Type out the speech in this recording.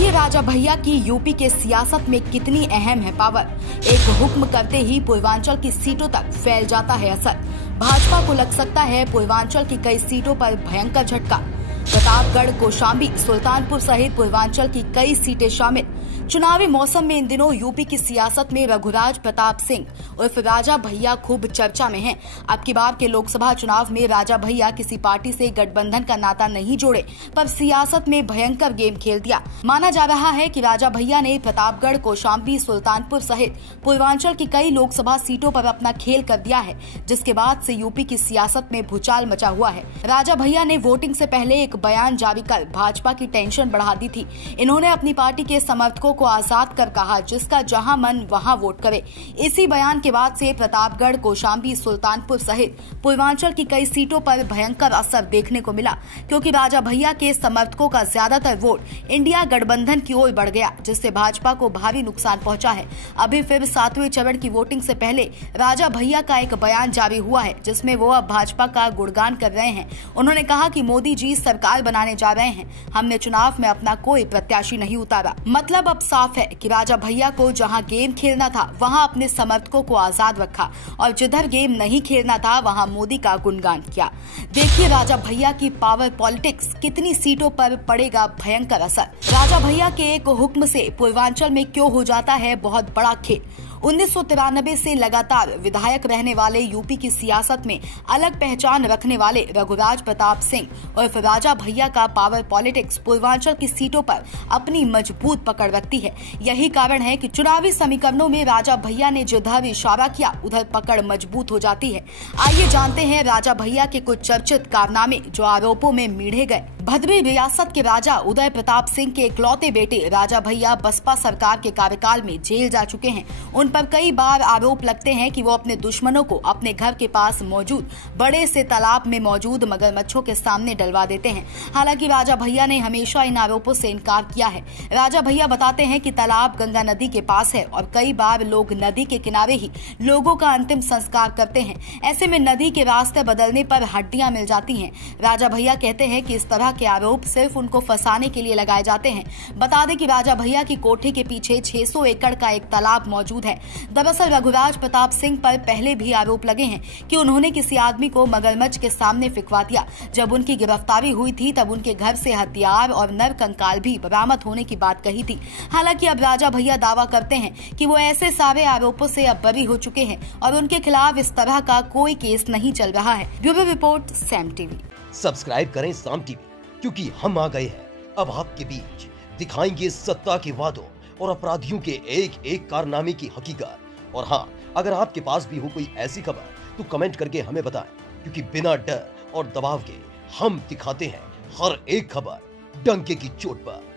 देखिए राजा भैया की यूपी के सियासत में कितनी अहम है पावर। एक हुक्म करते ही पूर्वांचल की सीटों तक फैल जाता है असर। भाजपा को लग सकता है पूर्वांचल की कई सीटों पर भयंकर झटका। प्रतापगढ़, कौशाम्बी, सुल्तानपुर सहित पूर्वांचल की कई सीटें शामिल। चुनावी मौसम में इन दिनों यूपी की सियासत में रघुराज प्रताप सिंह उर्फ राजा भैया खूब चर्चा में हैं। अब की बार के लोकसभा चुनाव में राजा भैया किसी पार्टी से गठबंधन का नाता नहीं जोड़े, पर सियासत में भयंकर गेम खेल दिया। माना जा रहा है कि राजा भैया ने प्रतापगढ़, कौशाम्बी, सुल्तानपुर सहित पूर्वांचल की कई लोकसभा सीटों पर अपना खेल कर दिया है, जिसके बाद से यूपी की सियासत में भूचाल मचा हुआ है। राजा भैया ने वोटिंग से पहले एक बयान जारी कर भाजपा की टेंशन बढ़ा दी थी। इन्होंने अपनी पार्टी के समर्थकों को आजाद कर कहा, जिसका जहां मन वहां वोट करे। इसी बयान के बाद से प्रतापगढ़, कौशाम्बी, सुल्तानपुर सहित पूर्वांचल की कई सीटों पर भयंकर असर देखने को मिला, क्योंकि राजा भैया के समर्थकों का ज्यादातर वोट इंडिया गठबंधन की ओर बढ़ गया, जिससे भाजपा को भारी नुकसान पहुंचा है। अभी फिर 7वें चरण की वोटिंग से पहले राजा भैया का एक बयान जारी हुआ है, जिसमें वो अब भाजपा का गुणगान कर रहे हैं। उन्होंने कहा कि मोदी जी सरकार बनाने जा रहे हैं, हमने चुनाव में अपना कोई प्रत्याशी नहीं उतारा। मतलब अब साफ है कि राजा भैया को जहां गेम खेलना था वहां अपने समर्थकों को आजाद रखा, और जिधर गेम नहीं खेलना था वहां मोदी का गुणगान किया। देखिए राजा भैया की पावर पॉलिटिक्स, कितनी सीटों पर पड़ेगा भयंकर असर। राजा भैया के एक हुक्म से पूर्वांचल में क्यों हो जाता है बहुत बड़ा खेल। 1993 से लगातार विधायक रहने वाले यूपी की सियासत में अलग पहचान रखने वाले रघुराज प्रताप सिंह उर्फ राजा भैया का पावर पॉलिटिक्स पूर्वांचल की सीटों पर अपनी मजबूत पकड़ रखती है। यही कारण है कि चुनावी समीकरणों में राजा भैया ने जिधर इशारा किया उधर पकड़ मजबूत हो जाती है। आइए जानते हैं राजा भैया के कुछ चर्चित कारनामे जो आरोपों में मीढ़े गए। भद्री रियासत के राजा उदय प्रताप सिंह के इकलौते बेटे राजा भैया बसपा सरकार के कार्यकाल में जेल जा चुके हैं। उन पर कई बार आरोप लगते हैं कि वो अपने दुश्मनों को अपने घर के पास मौजूद बड़े से तालाब में मौजूद मगरमच्छों के सामने डलवा देते हैं। हालांकि राजा भैया ने हमेशा इन आरोपों से इनकार किया है। राजा भैया बताते हैं कि तालाब गंगा नदी के पास है और कई बार लोग नदी के किनारे ही लोगों का अंतिम संस्कार करते हैं। ऐसे में नदी के रास्ते बदलने पर हड्डियां मिल जाती हैं। राजा भैया कहते हैं कि इस तरह के आरोप सिर्फ उनको फंसाने के लिए लगाए जाते हैं। बता दें कि राजा भैया की कोठी के पीछे 600 एकड़ का एक तालाब मौजूद है। दरअसल रघुराज प्रताप सिंह पर पहले भी आरोप लगे हैं कि उन्होंने किसी आदमी को मगरमच्छ के सामने फिकवा दिया। जब उनकी गिरफ्तारी हुई थी तब उनके घर से हथियार और नर कंकाल भी बरामद होने की बात कही थी। हालांकि अब राजा भैया दावा करते हैं कि वो ऐसे सारे आरोपों से अब बरी हो चुके हैं और उनके खिलाफ इस तरह का कोई केस नहीं चल रहा है। ब्यूरो रिपोर्ट, साम टीवी। सब्सक्राइब करें साम टीवी, क्योंकि हम आ गए हैं अब आपके बीच। दिखाएंगे सत्ता के वादों और अपराधियों के एक एक कारनामे की हकीकत। और हाँ, अगर आपके पास भी हो कोई ऐसी खबर तो कमेंट करके हमें बताएं, क्योंकि बिना डर और दबाव के हम दिखाते हैं हर एक खबर डंके की चोट पर।